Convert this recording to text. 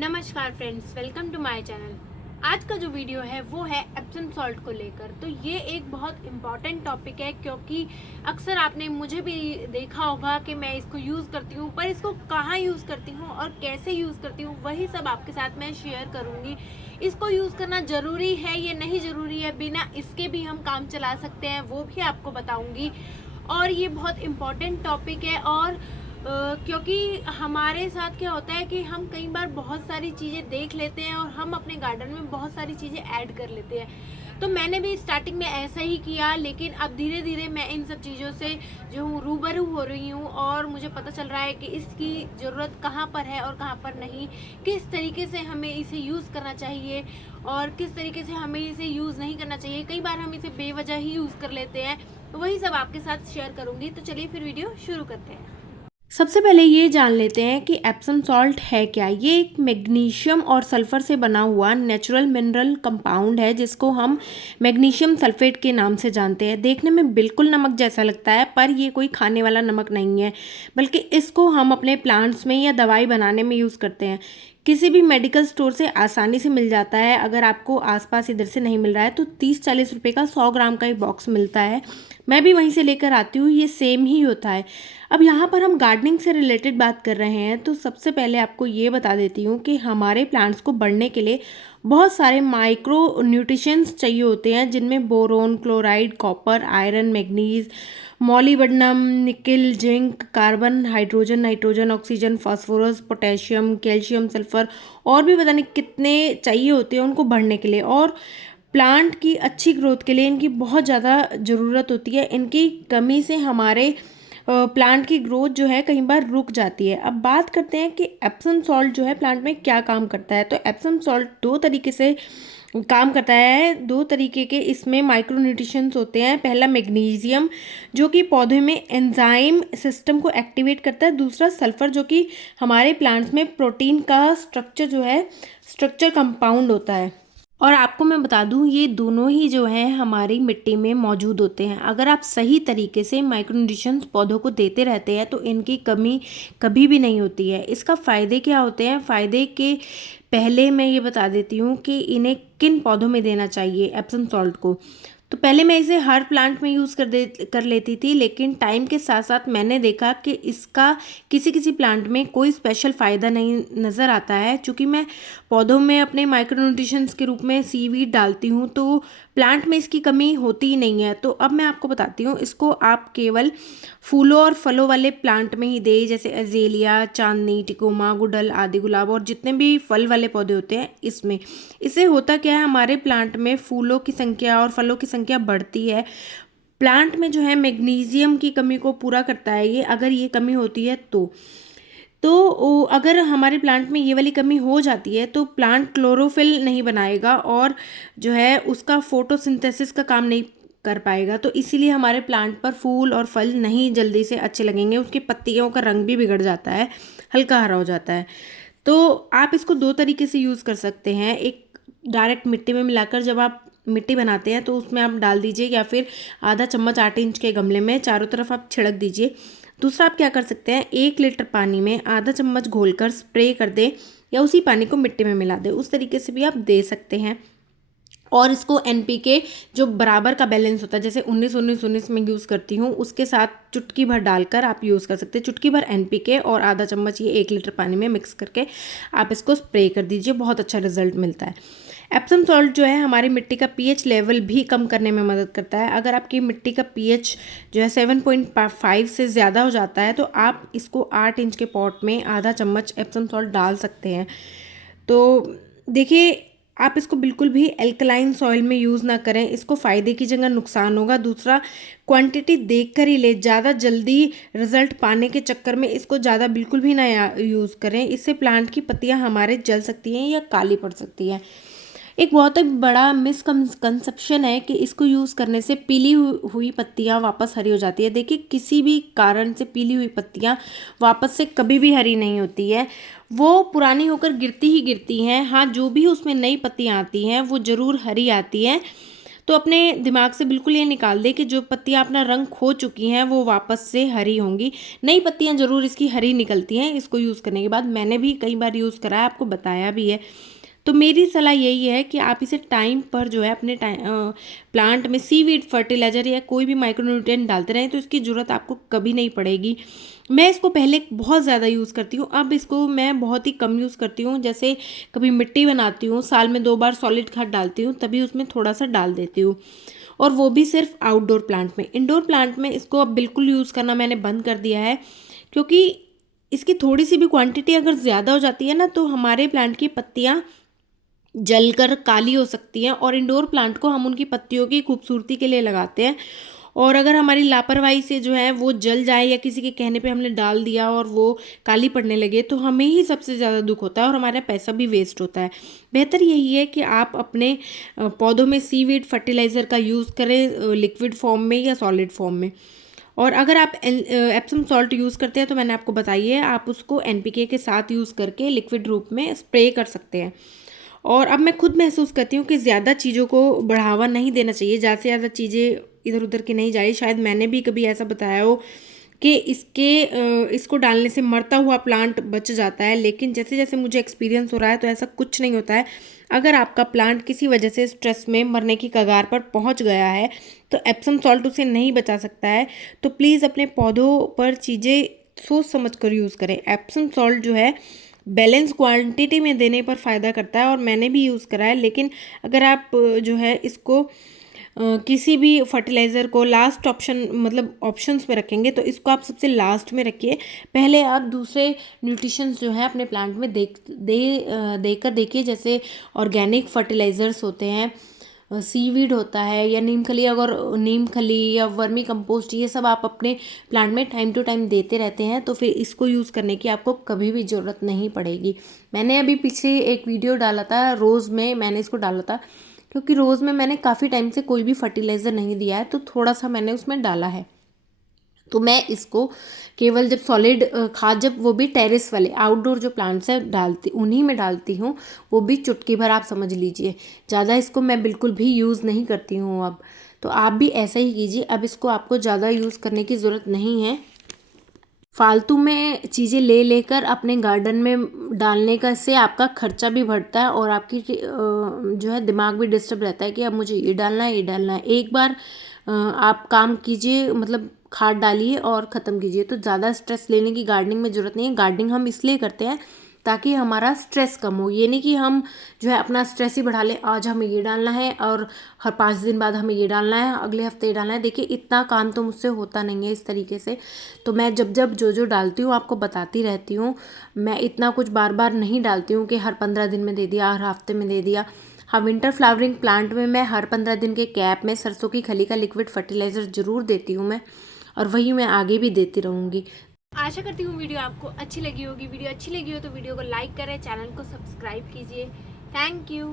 नमस्कार friends, welcome to my channel. आज का जो वीडियो है वो है एप्सम सॉल्ट को लेकर। तो ये एक बहुत इम्पॉर्टेंट टॉपिक है क्योंकि अक्सर आपने मुझे भी देखा होगा कि मैं इसको यूज़ करती हूँ, पर इसको कहाँ यूज़ करती हूँ और कैसे यूज़ करती हूँ वही सब आपके साथ मैं शेयर करूँगी। इसको यूज़ करना ज़रूरी है या नहीं ज़रूरी है, बिना इसके भी हम काम चला सकते हैं, वो भी आपको बताऊँगी। और ये बहुत इम्पॉर्टेंट टॉपिक है और क्योंकि हमारे साथ क्या होता है कि हम कई बार बहुत सारी चीज़ें देख लेते हैं और हम अपने गार्डन में बहुत सारी चीज़ें ऐड कर लेते हैं। तो मैंने भी स्टार्टिंग में ऐसा ही किया, लेकिन अब धीरे धीरे मैं इन सब चीज़ों से जो हूँ रूबरू हो रही हूँ और मुझे पता चल रहा है कि इसकी ज़रूरत कहाँ पर है और कहाँ पर नहीं, किस तरीके से हमें इसे यूज़ करना चाहिए और किस तरीके से हमें इसे यूज़ नहीं करना चाहिए। कई बार हम इसे बेवजह ही यूज़ कर लेते हैं, तो वही सब आपके साथ शेयर करूँगी। तो चलिए फिर वीडियो शुरू करते हैं। सबसे पहले ये जान लेते हैं कि एप्सम सॉल्ट है क्या। ये एक मैग्नीशियम और सल्फ़र से बना हुआ नेचुरल मिनरल कंपाउंड है, जिसको हम मैग्नीशियम सल्फेट के नाम से जानते हैं। देखने में बिल्कुल नमक जैसा लगता है, पर ये कोई खाने वाला नमक नहीं है, बल्कि इसको हम अपने प्लांट्स में या दवाई बनाने में यूज़ करते हैं। किसी भी मेडिकल स्टोर से आसानी से मिल जाता है। अगर आपको आसपास इधर से नहीं मिल रहा है तो 30-40 रुपये का 100 ग्राम का एक बॉक्स मिलता है। मैं भी वहीं से लेकर आती हूँ, ये सेम ही होता है। अब यहाँ पर हम गार्डनिंग से रिलेटेड बात कर रहे हैं, तो सबसे पहले आपको ये बता देती हूँ कि हमारे प्लांट्स को बढ़ने के लिए बहुत सारे माइक्रो न्यूट्रिशंस चाहिए होते हैं, जिनमें boron, chloride, copper, iron, manganese, molybdenum, nickel, zinc, carbon, hydrogen, nitrogen, oxygen, phosphorus, potassium, calcium, sulphur और भी पता नहीं कितने चाहिए होते हैं उनको बढ़ने के लिए। और प्लांट की अच्छी ग्रोथ के लिए इनकी बहुत ज़्यादा ज़रूरत होती है। इनकी कमी से हमारे प्लांट की ग्रोथ जो है कई बार रुक जाती है। अब बात करते हैं कि एप्सम सॉल्ट जो है प्लांट में क्या काम करता है। तो एप्सम सॉल्ट दो तरीके से काम करता है, दो तरीके के इसमें माइक्रो न्यूट्रिशंस होते हैं। पहला मैग्नीशियम, जो कि पौधे में एंजाइम सिस्टम को एक्टिवेट करता है। दूसरा सल्फर, जो कि हमारे प्लांट्स में प्रोटीन का स्ट्रक्चर कंपाउंड होता है। और आपको मैं बता दूं, ये दोनों ही जो हैं हमारी मिट्टी में मौजूद होते हैं। अगर आप सही तरीके से माइक्रोन्यूट्रिशंस पौधों को देते रहते हैं तो इनकी कमी कभी भी नहीं होती है। इसका फ़ायदे क्या होते हैं, फ़ायदे के पहले मैं ये बता देती हूँ कि इन्हें किन पौधों में देना चाहिए एप्सम सॉल्ट को। तो पहले मैं इसे हर प्लांट में यूज़ कर लेती थी, लेकिन टाइम के साथ साथ मैंने देखा कि इसका किसी किसी प्लांट में कोई स्पेशल फ़ायदा नहीं नज़र आता है। चूँकि मैं पौधों में अपने माइक्रोन्यूट्रिशंस के रूप में सीवीड डालती हूँ, तो प्लांट में इसकी कमी होती ही नहीं है। तो अब मैं आपको बताती हूँ, इसको आप केवल फूलों और फलों वाले प्लांट में ही दें, जैसे अजेलिया, चांदनी, टिकोमा, गुड़हल आदि, गुलाब और जितने भी फल वाले पौधे होते हैं इसमें। इससे होता क्या है, हमारे प्लांट में फूलों की संख्या और फलों की संख्या बढ़ती है। प्लांट में जो है मैग्नीशियम की कमी को पूरा करता है ये, अगर ये कमी होती है तो अगर हमारे प्लांट में ये वाली कमी हो जाती है तो प्लांट क्लोरोफिल नहीं बनाएगा और जो है उसका फोटोसिंथेसिस का काम नहीं कर पाएगा। तो इसीलिए हमारे प्लांट पर फूल और फल नहीं जल्दी से अच्छे लगेंगे। उसकी पत्तियों का रंग भी बिगड़ जाता है, हल्का हरा हो जाता है। तो आप इसको दो तरीके से यूज़ कर सकते हैं। एक, डायरेक्ट मिट्टी में मिलाकर जब आप मिट्टी बनाते हैं तो उसमें आप डाल दीजिए, या फिर आधा चम्मच 8 इंच के गमले में चारों तरफ आप छिड़क दीजिए। दूसरा आप क्या कर सकते हैं, 1 लीटर पानी में आधा चम्मच घोलकर स्प्रे कर दें, या उसी पानी को मिट्टी में मिला दें। उस तरीके से भी आप दे सकते हैं। और इसको एनपीके जो बराबर का बैलेंस होता है, जैसे 19-19-19 में यूज़ करती हूँ, उसके साथ चुटकी भर डालकर आप यूज़ कर सकते हैं। चुटकी भर एनपीके और आधा चम्मच ये 1 लीटर पानी में मिक्स करके आप इसको स्प्रे कर दीजिए, बहुत अच्छा रिजल्ट मिलता है। एप्सम सॉल्ट जो है हमारी मिट्टी का पीएच लेवल भी कम करने में मदद करता है। अगर आपकी मिट्टी का पीएच जो है 7.5 से ज़्यादा हो जाता है तो आप इसको 8 इंच के पॉट में आधा चम्मच एप्सम सॉल्ट डाल सकते हैं। तो देखिए, आप इसको बिल्कुल भी एल्कलाइन सॉइल में यूज़ ना करें, इसको फ़ायदे की जगह नुकसान होगा। दूसरा, क्वांटिटी देख कर ही ले, ज़्यादा जल्दी रिजल्ट पाने के चक्कर में इसको ज़्यादा बिल्कुल भी ना यूज़ करें। इससे प्लांट की पत्तियां हमारे जल सकती हैं या काली पड़ सकती हैं। एक बहुत ही बड़ा मिसकंसेप्शन है कि इसको यूज़ करने से पीली हुई पत्तियां वापस हरी हो जाती है। देखिए, किसी भी कारण से पीली हुई पत्तियां वापस से कभी भी हरी नहीं होती है, वो पुरानी होकर गिरती ही गिरती हैं। हाँ, जो भी उसमें नई पत्तियां आती हैं वो ज़रूर हरी आती हैं। तो अपने दिमाग से बिल्कुल ये निकाल दें कि जो पत्तियाँ अपना रंग खो चुकी हैं वो वापस से हरी होंगी। नई पत्तियाँ ज़रूर इसकी हरी निकलती हैं इसको यूज़ करने के बाद। मैंने भी कई बार यूज़ करा है, आपको बताया भी है। तो मेरी सलाह यही है कि आप इसे टाइम पर जो है अपने प्लांट में सीवीड फर्टिलाइज़र या कोई भी माइक्रोन्यूट्रिएंट डालते रहें, तो इसकी ज़रूरत आपको कभी नहीं पड़ेगी। मैं इसको पहले बहुत ज़्यादा यूज़ करती हूँ, अब इसको मैं बहुत ही कम यूज़ करती हूँ। जैसे कभी मिट्टी बनाती हूँ, साल में 2 बार सॉलिड खाद डालती हूँ, तभी उसमें थोड़ा-सा डाल देती हूँ, और वो भी सिर्फ आउटडोर प्लांट में। इंडोर प्लांट में इसको अब बिल्कुल यूज़ करना मैंने बंद कर दिया है, क्योंकि इसकी थोड़ी-सी भी क्वांटिटी अगर ज़्यादा हो जाती है ना, तो हमारे प्लांट की पत्तियाँ जलकर काली हो सकती हैं। और इंडोर प्लांट को हम उनकी पत्तियों की खूबसूरती के लिए लगाते हैं, और अगर हमारी लापरवाही से जो है वो जल जाए या किसी के कहने पे हमने डाल दिया और वो काली पड़ने लगे, तो हमें ही सबसे ज़्यादा दुख होता है और हमारा पैसा भी वेस्ट होता है। बेहतर यही है कि आप अपने पौधों में सीवीड फर्टिलाइज़र का यूज़ करें, लिक्विड फॉर्म में या सॉलिड फॉर्म में। और अगर आप एप्सम सॉल्ट यूज़ करते हैं तो मैंने आपको बताई है, आप उसको एनपीके के साथ यूज़ करके लिक्विड रूप में स्प्रे कर सकते हैं। और अब मैं खुद महसूस करती हूँ कि ज़्यादा चीज़ों को बढ़ावा नहीं देना चाहिए, ज़्यादा से ज़्यादा चीज़ें इधर उधर की नहीं जाए। शायद मैंने भी कभी ऐसा बताया हो कि इसको डालने से मरता हुआ प्लांट बच जाता है, लेकिन जैसे जैसे मुझे एक्सपीरियंस हो रहा है तो ऐसा कुछ नहीं होता है। अगर आपका प्लांट किसी वजह से स्ट्रेस में मरने की कगार पर पहुंच गया है, तो एप्सम सॉल्ट उसे नहीं बचा सकता है। तो प्लीज़ अपने पौधों पर चीज़ें सोच समझ कर यूज़ करें। एप्सम सॉल्ट जो है बैलेंस क्वांटिटी में देने पर फ़ायदा करता है, और मैंने भी यूज़ करा है। लेकिन अगर आप जो है इसको किसी भी फर्टिलाइज़र को लास्ट ऑप्शन मतलब ऑप्शंस में रखेंगे, तो इसको आप सबसे लास्ट में रखिए। पहले आप दूसरे न्यूट्रिशंस जो है अपने प्लांट में देकर देखिए, जैसे ऑर्गेनिक फर्टिलाइज़र्स होते हैं, सीवीड होता है, या नीम खली। अगर नीम खली या वर्मी कंपोस्ट ये सब आप अपने प्लांट में टाइम टू टाइम देते रहते हैं, तो फिर इसको यूज़ करने की आपको कभी भी ज़रूरत नहीं पड़ेगी। मैंने अभी पीछे एक वीडियो डाला था, रोज़ में मैंने इसको डाला था, क्योंकि रोज़ में मैंने काफ़ी टाइम से कोई भी फर्टिलाइज़र नहीं दिया है, तो थोड़ा सा मैंने उसमें डाला है। तो मैं इसको केवल जब सॉलिड खाद, जब वो भी टेरेस वाले आउटडोर जो प्लांट्स है डालती, उन्हीं में डालती हूँ, वो भी चुटकी भर, आप समझ लीजिए। ज़्यादा इसको मैं बिल्कुल भी यूज़ नहीं करती हूँ अब। तो आप भी ऐसा ही कीजिए, अब इसको आपको ज़्यादा यूज़ करने की ज़रूरत नहीं है। फालतू में चीज़ें ले लेकर अपने गार्डन में डालने का से आपका खर्चा भी बढ़ता है, और आपकी जो है दिमाग भी डिस्टर्ब रहता है कि अब मुझे ये डालना है, ये डालना है। एक बार आप काम कीजिए, मतलब खाद डालिए और ख़त्म कीजिए। तो ज़्यादा स्ट्रेस लेने की गार्डनिंग में ज़रूरत नहीं है। गार्डनिंग हम इसलिए करते हैं ताकि हमारा स्ट्रेस कम हो। ये नहीं कि हम जो है अपना स्ट्रेस ही बढ़ा लें, आज हमें ये डालना है और हर 5 दिन बाद हमें ये डालना है, अगले हफ्ते ये डालना है। देखिए, इतना काम तो मुझसे होता नहीं है इस तरीके से। तो मैं जब जब जो जो डालती हूँ आपको बताती रहती हूँ। मैं इतना कुछ बार बार नहीं डालती हूँ कि हर 15 दिन में दे दिया, हर हफ्ते में दे दिया। हाँ, विंटर फ्लावरिंग प्लांट में मैं हर 15 दिन के गैप में सरसों की खली का लिक्विड फर्टिलाइज़र ज़रूर देती हूँ मैं, और वही मैं आगे भी देती रहूँगी। आशा करती हूँ वीडियो आपको अच्छी लगी होगी। वीडियो अच्छी लगी हो तो वीडियो को लाइक करें, चैनल को सब्सक्राइब कीजिए। Thank you.